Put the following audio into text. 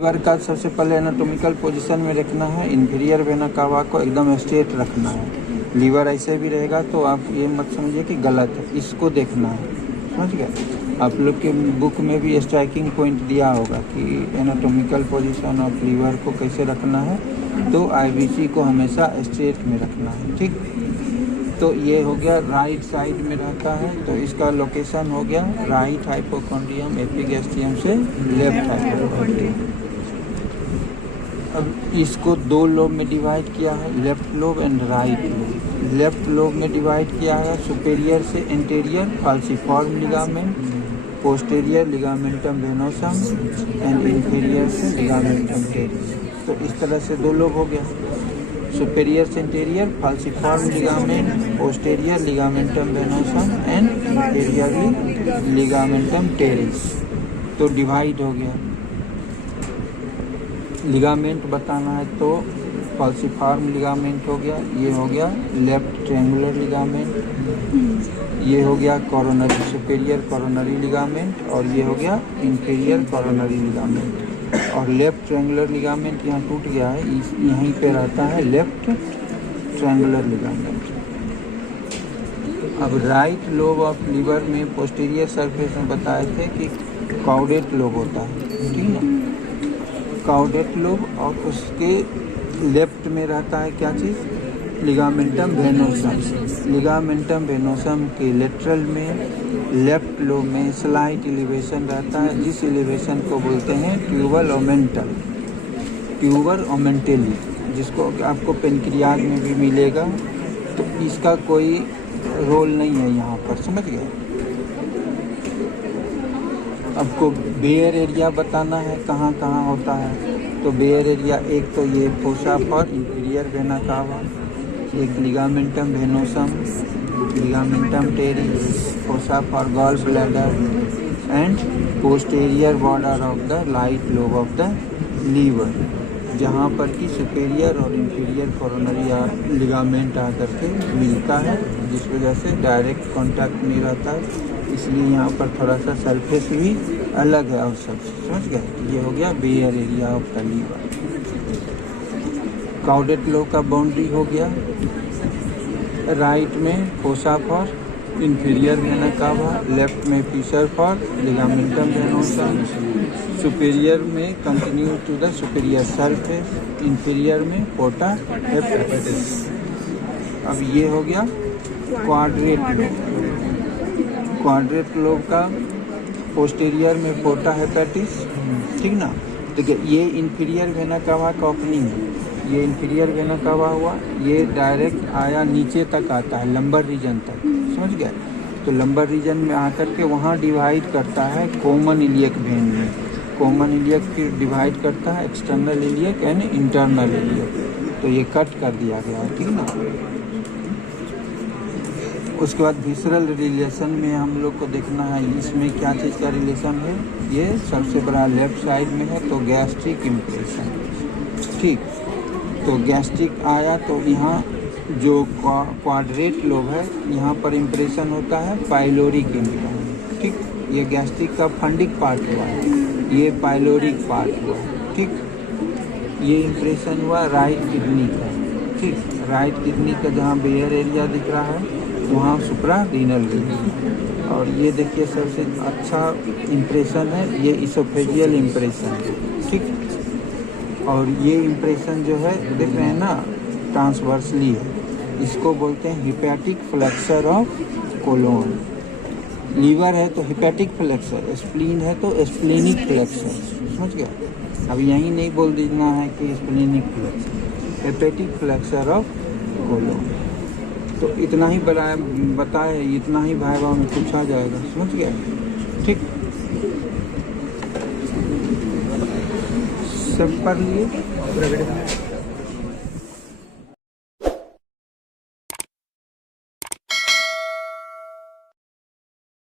Liver का सबसे पहले एनाटॉमिकल पोजीशन में रखना है। इंफीरियर वेना कावा को एकदम स्ट्रेट रखना है। लीवर ऐसे भी रहेगा तो आप ये मत समझिए कि गलत है, इसको देखना है, समझ गए। आप लोग के बुक में भी स्ट्राइकिंग पॉइंट दिया होगा कि एनाटॉमिकल पोजीशन ऑफ लीवर को कैसे रखना है, तो आईबीसी को हमेशा स्ट्रेट में रखना है, ठीक। तो ये हो गया राइट साइड में रहता है, तो इसका लोकेशन हो गया राइट हाइपोकॉन्ड्रियम एपिगैस्ट्रियम से लेफ्ट हाइपोकॉन्ड्रियम। अब इसको दो लोब में डिवाइड किया है, left lobe and right lobe. Left lobe में डिवाइड किया है सुपेरियर से anterior falciform ligament, posterior ligamentum venosum and inferior से लिगामेंटम टेरिस। तो इस तरह से दो लोब हो गया, सुपेरियर से anterior falciform ligament, posterior ligamentum venosum and inferiorly ligamentum teres. तो डिवाइड हो गया। लिगामेंट बताना है तो फाल्सिफॉर्म लिगामेंट हो गया, ये हो गया लेफ्ट ट्रायंगुलर लिगामेंट, ये हो गया कोरोनरी सुपेरियर कोरोनरी लिगामेंट, और ये हो गया इंफीरियर कोरोनरी लिगामेंट। और लेफ्ट ट्रायंगुलर लिगामेंट यहाँ टूट गया है, यहीं पे रहता है लेफ्ट ट्रायंगुलर लिगामेंट। अब राइट लोब ऑफ लीवर में पोस्टीरियर सरफेस में बताए थे कि कॉर्डेट लोब होता है, ठीक है, कॉर्डेट लोब। और उसके लेफ्ट में रहता है क्या चीज़, लिगामेंटम वेनोसम। लिगामेंटम वेनोसम के लेटरल में लेफ्ट लोब में स्लाइट एलिवेशन रहता है, जिस एलिवेशन को बोलते हैं ट्यूबर ओमेंटल, ट्यूबर ओमेंटेली, जिसको आपको पेनक्रियाज में भी मिलेगा। तो इसका कोई रोल नहीं है यहाँ पर, समझ गए। आपको बेयर एरिया बताना है कहाँ कहाँ होता है, तो बेयर एरिया एक तो ये fossa for inferior vena cava, एक ligamentum venosum, ligamentum teres, fossa for gall bladder and posterior border of the right lobe of the liver, जहाँ पर कि सुपेरियर और इंफीरियर कोरोनरी लिगामेंट आकर के मिलता है, जिस वजह से डायरेक्ट कांटेक्ट नहीं रहता है, इसलिए यहाँ पर थोड़ा सा सरफेस भी अलग है और सब, समझ गए। ये हो गया bare area of the liver. Caudate lobe का बाउंड्री हो गया, राइट में fossa for inferior vena cava, left में fissure for ligamentum venosum, superior में continue to the superior surface, inferior में पोर्टा हेपेटिस। अब ये हो गया क्वाड्रेट लोब। क्वाड्रेट लोब का पोस्टेरियर में पोर्टा हेपेटिस, ठीक ना। देखिए ये इंफीरियर वेना कावा का ओपनिंग है, ये इंफीरियर वेना कावा हुआ, ये डायरेक्ट आया नीचे तक आता है लंबर रीजन तक, समझ गए। तो लंबर रीजन में आकर के वहाँ डिवाइड करता है कॉमन इलियक वेन में, कॉमन इलियक फिर डिवाइड करता है external iliac and internal iliac. तो ये कट कर दिया गया है, ठीक ना। उसके बाद विसरल रिलेशन में हम लोग को देखना है, इसमें क्या चीज़ का रिलेशन है, ये सबसे बड़ा लेफ्ट साइड में है, तो गैस्ट्रिक इम्प्रेशन, ठीक। तो गैस्ट्रिक आया तो यहाँ जो क्वाड्रेट लोब है, यहाँ पर इम्प्रेशन होता है पाइलोरिक इम्प्रेशन, ठीक। ये गैस्ट्रिक का फंडिक पार्ट हुआ है, ये पाइलोरिक पार्ट हुआ, ठीक। ये इम्प्रेशन हुआ राइट किडनी का, ठीक। राइट किडनी का जहाँ बेयर एरिया दिख रहा है वहाँ सुप्रा रीनल रीजन। और ये देखिए सबसे अच्छा इम्प्रेशन है, ये इसोफेजियल इम्प्रेशन, ठीक। और ये इम्प्रेशन जो है देख रहे हैं ना, ट्रांसवर्सली है, इसको बोलते हैं hepatic flexure of colon. Liver है तो हिपैटिक फ्लेक्सर, स्प्लीन है तो स्प्लीनिक फ्लेक्सर, समझ गया। अब यहीं नहीं बोल देना है कि splenic flexure, hepatic flexure of colon. तो इतना ही बताए, इतना ही भाई में पूछा जाएगा, समझ गया, ठीक। सब पढ़ लिए।